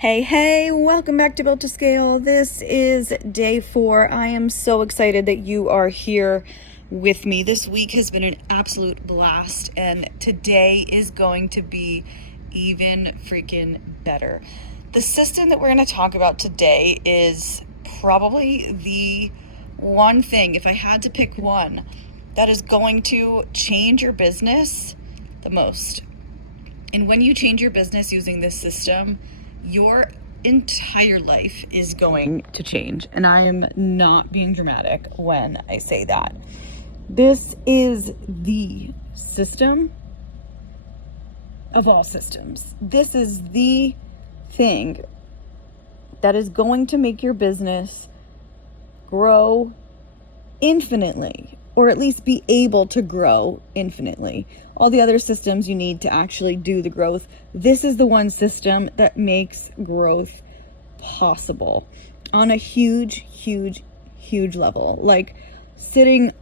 Hey, welcome back to Built to Scale. This is day 4. I am so excited that you are here with me. This week has been an absolute blast, and today is going to be even freaking better. The system that we're going to talk about today is probably the one thing, if I had to pick one, that is going to change your business the most. And when you change your business using this system, your entire life is going to change. And I am not being dramatic when I say that. This is the system of all systems. This is the thing that is going to make your business grow infinitely, or at least be able to grow infinitely. All the other systems you need to actually do the growth. This is the one system that makes growth possible on a huge level. Like sitting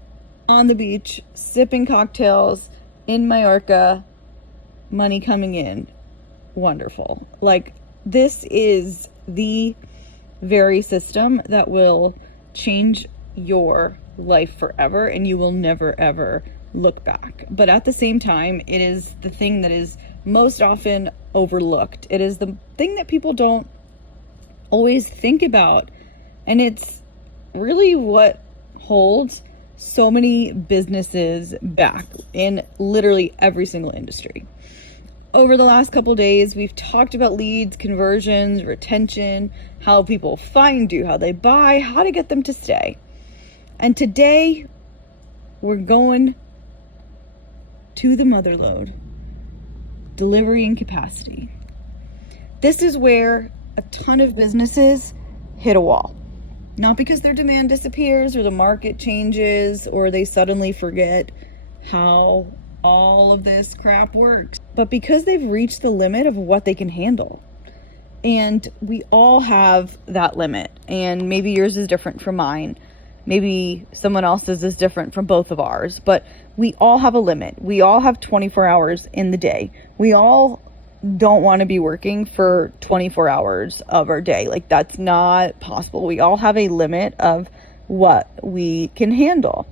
on the beach, sipping cocktails in Mallorca, money coming in. Wonderful. Like, this is the very system that will change your life forever, and you will never ever look back. But at the same time, it is the thing that is most often overlooked. It is the thing that people don't always think about, and it's really what holds so many businesses back in literally every single industry. Over the last couple days, we've talked about leads, conversions, retention, how people find you, how they buy, how to get them to stay. And today, we're going to the mother lode, delivery and capacity. This is where a ton of businesses hit a wall. Not because their demand disappears or the market changes or they suddenly forget how all of this crap works, but because they've reached the limit of what they can handle. And we all have that limit, and maybe yours is different from mine. Maybe someone else's is different from both of ours, but we all have a limit. We all have 24 hours in the day. We all don't want to be working for 24 hours of our day. Like, that's not possible. We all have a limit of what we can handle.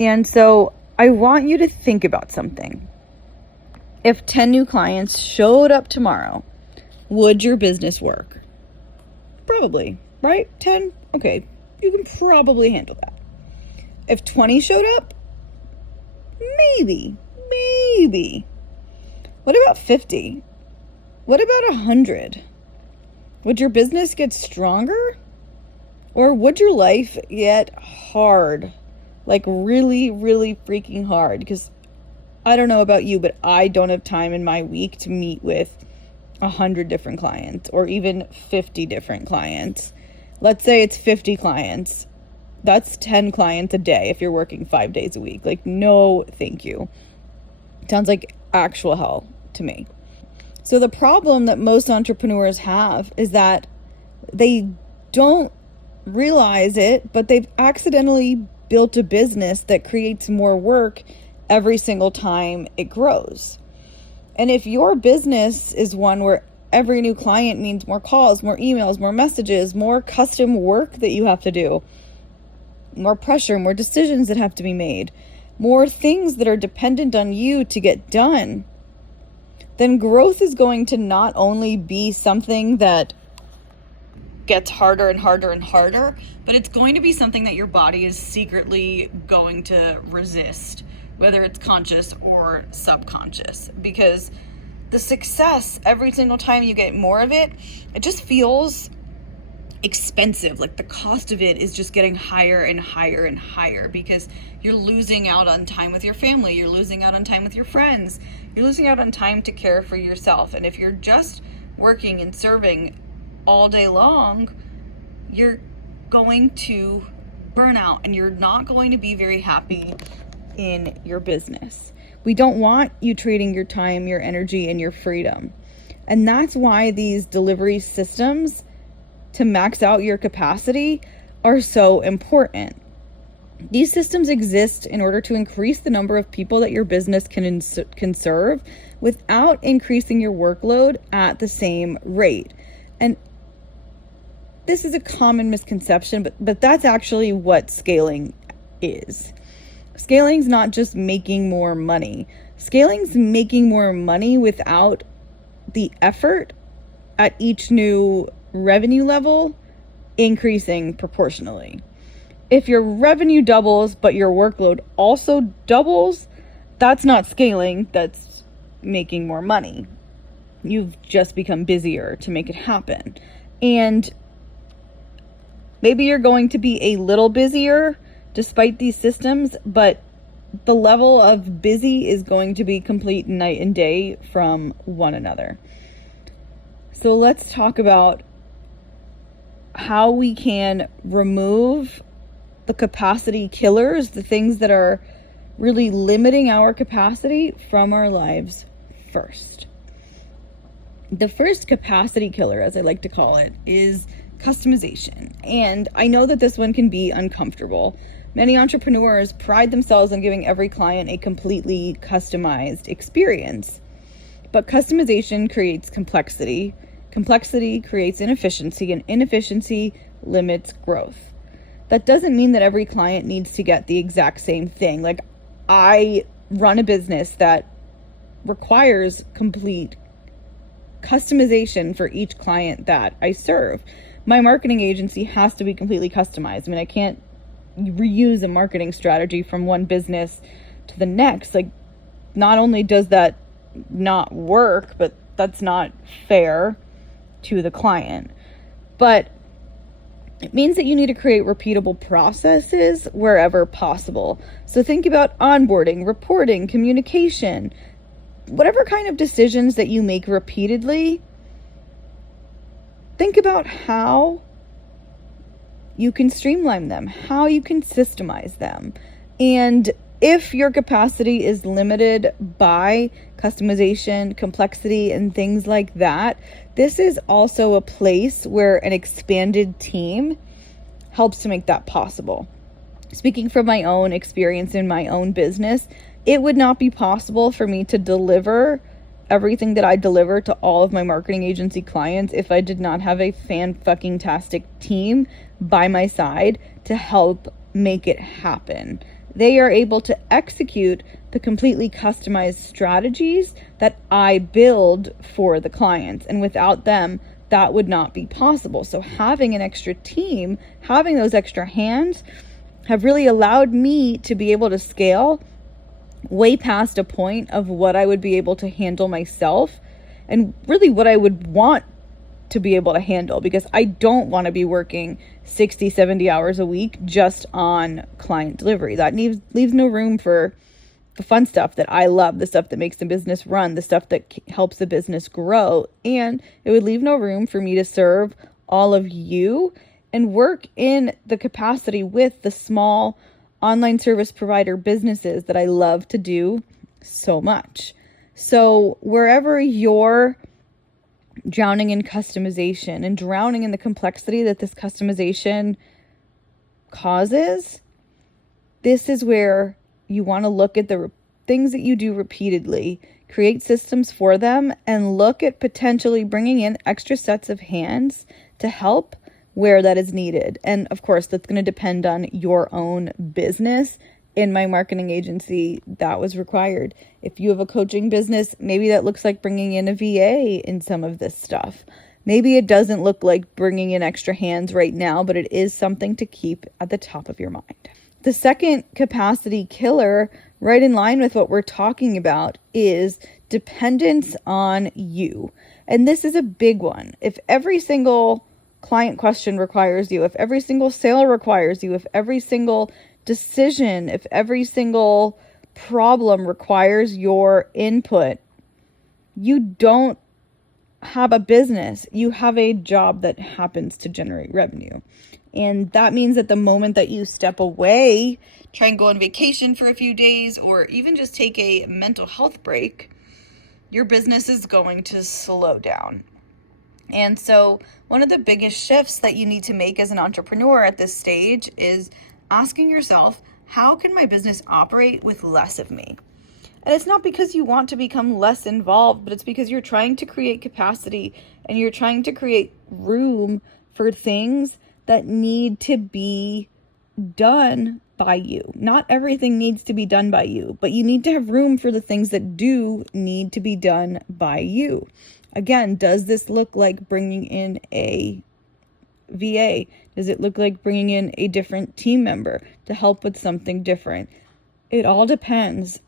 And so I want you to think about something. If 10 new clients showed up tomorrow, would your business work? Probably, right? 10? Okay. You can probably handle that. If 20 showed up, maybe. What about 50? What about 100? Would your business get stronger? Or would your life get hard? Like really freaking hard? Because I don't know about you, but I don't have time in my week to meet with 100 different clients or even 50 different clients. Let's say it's 50 clients. That's 10 clients a day if you're working 5 days a week. Like, no, thank you. Sounds like actual hell to me. So the problem that most entrepreneurs have is that they don't realize it, but they've accidentally built a business that creates more work every single time it grows. And if your business is one where every new client means more calls, more emails, more messages, more custom work that you have to do, more pressure, more decisions that have to be made, more things that are dependent on you to get done, then growth is going to not only be something that gets harder and harder, but it's going to be something that your body is secretly going to resist, whether it's conscious or subconscious, because the success, every single time you get more of it, it just feels expensive. Like, the cost of it is just getting higher and higher because you're losing out on time with your family. You're losing out on time with your friends. You're losing out on time to care for yourself. And if you're just working and serving all day long, you're going to burn out and you're not going to be very happy in your business. We don't want you trading your time, your energy, and your freedom. And that's why these delivery systems to max out your capacity are so important. These systems exist in order to increase the number of people that your business can serve without increasing your workload at the same rate. And this is a common misconception, but that's actually what scaling is. Scaling's not just making more money. Scaling's making more money without the effort at each new revenue level increasing proportionally. If your revenue doubles, but your workload also doubles, that's not scaling, that's making more money. You've just become busier to make it happen. And maybe you're going to be a little busier despite these systems, but the level of busy is going to be complete night and day from one another. So let's talk about how we can remove the capacity killers, the things that are really limiting our capacity from our lives first. The first capacity killer, as I like to call it, is customization. And I know that this one can be uncomfortable. Many entrepreneurs pride themselves on giving every client a completely customized experience. But customization creates complexity. Complexity creates inefficiency, and inefficiency limits growth. That doesn't mean that every client needs to get the exact same thing. Like, I run a business that requires complete customization for each client that I serve. My marketing agency has to be completely customized. I mean, I can't reuse a marketing strategy from one business to the next. Like, not only does that not work, but that's not fair to the client. But it means that you need to create repeatable processes wherever possible. So think about onboarding, reporting, communication, whatever kind of decisions that you make repeatedly. Think about how you can streamline them, how you can systemize them. And if your capacity is limited by customization, complexity, and things like that, this is also a place where an expanded team helps to make that possible. Speaking from my own experience in my own business, it would not be possible for me to deliver everything that I deliver to all of my marketing agency clients if I did not have a fan-fucking-tastic team by my side to help make it happen. They are able to execute the completely customized strategies that I build for the clients. And without them, that would not be possible. So having an extra team, having those extra hands have really allowed me to be able to scale way past a point of what I would be able to handle myself and really what I would want to be able to handle, because I don't want to be working 60, 70 hours a week just on client delivery. That leaves no room for the fun stuff that I love, the stuff that makes the business run, the stuff that helps the business grow. And it would leave no room for me to serve all of you and work in the capacity with the small online service provider businesses that I love to do so much. So wherever you're drowning in customization and drowning in the complexity that this customization causes, this is where you want to look at the things that you do repeatedly, create systems for them, and look at potentially bringing in extra sets of hands to help where that is needed. And of course, that's going to depend on your own business. In my marketing agency, that was required. If you have a coaching business, maybe that looks like bringing in a VA in some of this stuff. Maybe it doesn't look like bringing in extra hands right now, but it is something to keep at the top of your mind. The second capacity killer, right in line with what we're talking about, is dependence on you. And this is a big one. If every single client question requires you, if every single sale requires you, if every single decision, if every single problem requires your input, you don't have a business. You have a job that happens to generate revenue. And that means that the moment that you step away, try and go on vacation for a few days, or even just take a mental health break, your business is going to slow down. And so one of the biggest shifts that you need to make as an entrepreneur at this stage is asking yourself, how can my business operate with less of me? And it's not because you want to become less involved, but it's because you're trying to create capacity and you're trying to create room for things that need to be done by you. Not everything needs to be done by you, but you need to have room for the things that do need to be done by you. Again, does this look like bringing in a VA? Does it look like bringing in a different team member to help with something different? It all depends.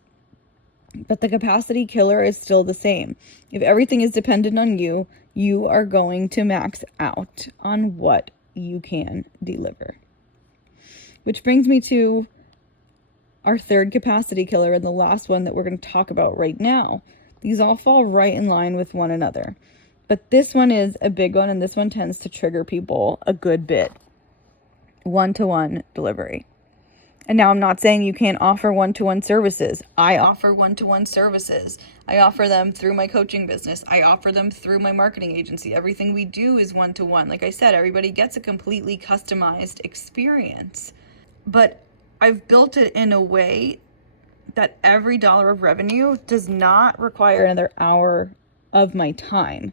But the capacity killer is still the same. If everything is dependent on you, you are going to max out on what you can deliver. Which brings me to our third capacity killer and the last one that we're going to talk about right now. These all fall right in line with one another. But this one is a big one, and this one tends to trigger people a good bit. One-to-one delivery. And now I'm not saying you can't offer one-to-one services. I offer one-to-one services. I offer them through my coaching business. I offer them through my marketing agency. Everything we do is one-to-one. Like I said, everybody gets a completely customized experience. But I've built it in a way that every dollar of revenue does not require another hour of my time.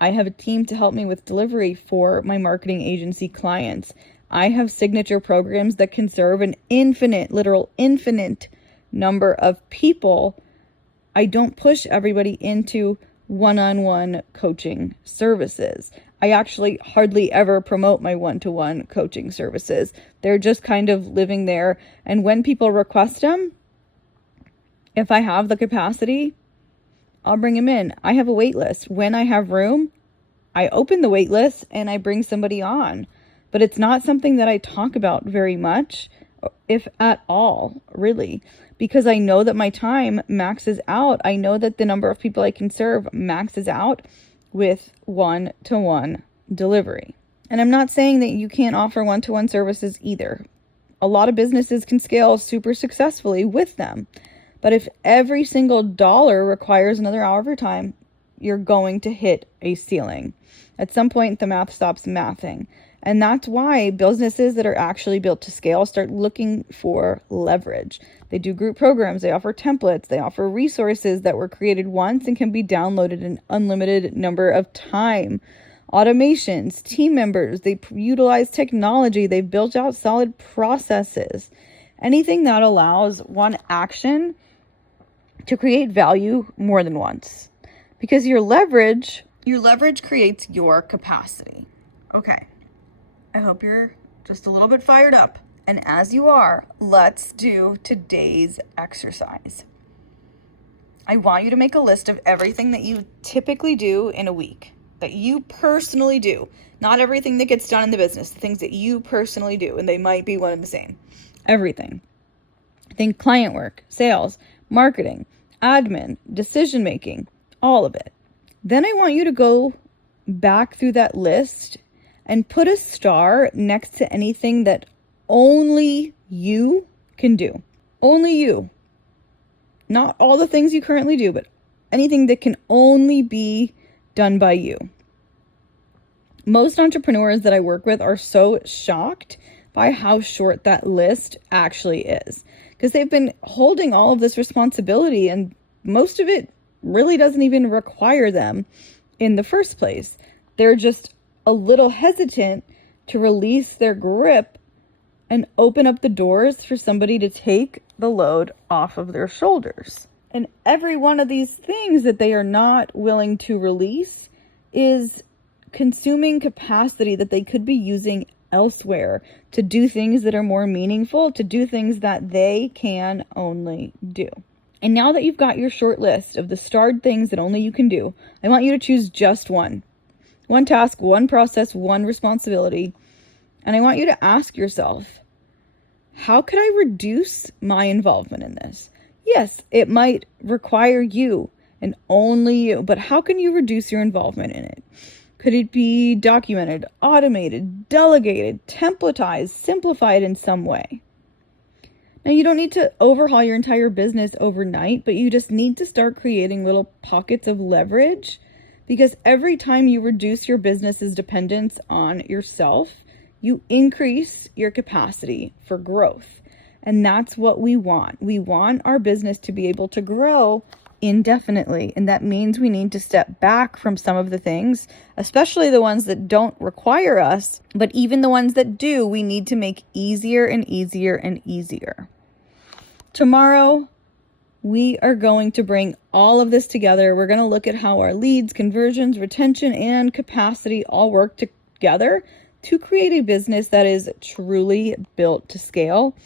I have a team to help me with delivery for my marketing agency clients. I have signature programs that can serve an infinite, literal infinite number of people. I don't push everybody into one-on-one coaching services. I actually hardly ever promote my one-to-one coaching services. They're just kind of living there. And when people request them, if I have the capacity, I'll bring them in. I have a wait list. When I have room, I open the wait list and I bring somebody on. But it's not something that I talk about very much, if at all, really, because I know that my time maxes out. I know that the number of people I can serve maxes out with one-to-one delivery. And I'm not saying that you can't offer one-to-one services either. A lot of businesses can scale super successfully with them. But if every single dollar requires another hour of your time, you're going to hit a ceiling. At some point, the math stops mathing. And that's why businesses that are actually built to scale start looking for leverage. They do group programs, they offer templates, they offer resources that were created once and can be downloaded an unlimited number of time. Automations, team members, they utilize technology, they've built out solid processes. Anything that allows one action to create value more than once. Because your leverage creates your capacity. Okay. I hope you're just a little bit fired up. And as you are, let's do today's exercise. I want you to make a list of everything that you typically do in a week, that you personally do. Not everything that gets done in the business, the things that you personally do, and they might be one and the same. Everything. Think client work, sales, marketing, admin, decision making, all of it. Then I want you to go back through that list and put a star next to anything that only you can do. Only you. Not all the things you currently do, but anything that can only be done by you. Most entrepreneurs that I work with are so shocked by how short that list actually is, because they've been holding all of this responsibility and most of it really doesn't even require them in the first place. They're just a little hesitant to release their grip and open up the doors for somebody to take the load off of their shoulders. And every one of these things that they are not willing to release is consuming capacity that they could be using elsewhere to do things that are more meaningful, to do things that they can only do. And now that you've got your short list of the starred things that only you can do, I want you to choose just one. One task, one process, one responsibility. And I want you to ask yourself, how could I reduce my involvement in this? Yes, it might require you and only you, but how can you reduce your involvement in it? Could it be documented, automated, delegated, templatized, simplified in some way? Now, you don't need to overhaul your entire business overnight, but you just need to start creating little pockets of leverage, because every time you reduce your business's dependence on yourself, you increase your capacity for growth. And that's what we want. We want our business to be able to grow indefinitely. And that means we need to step back from some of the things, especially the ones that don't require us. But even the ones that do, we need to make easier and easier and easier. Tomorrow, we are going to bring all of this together. We're going to look at how our leads, conversions, retention, and capacity all work together to create a business that is truly built to scale.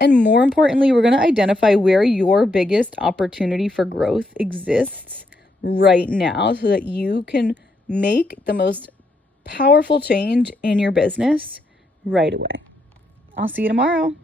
And more importantly, we're going to identify where your biggest opportunity for growth exists right now so that you can make the most powerful change in your business right away. I'll see you tomorrow.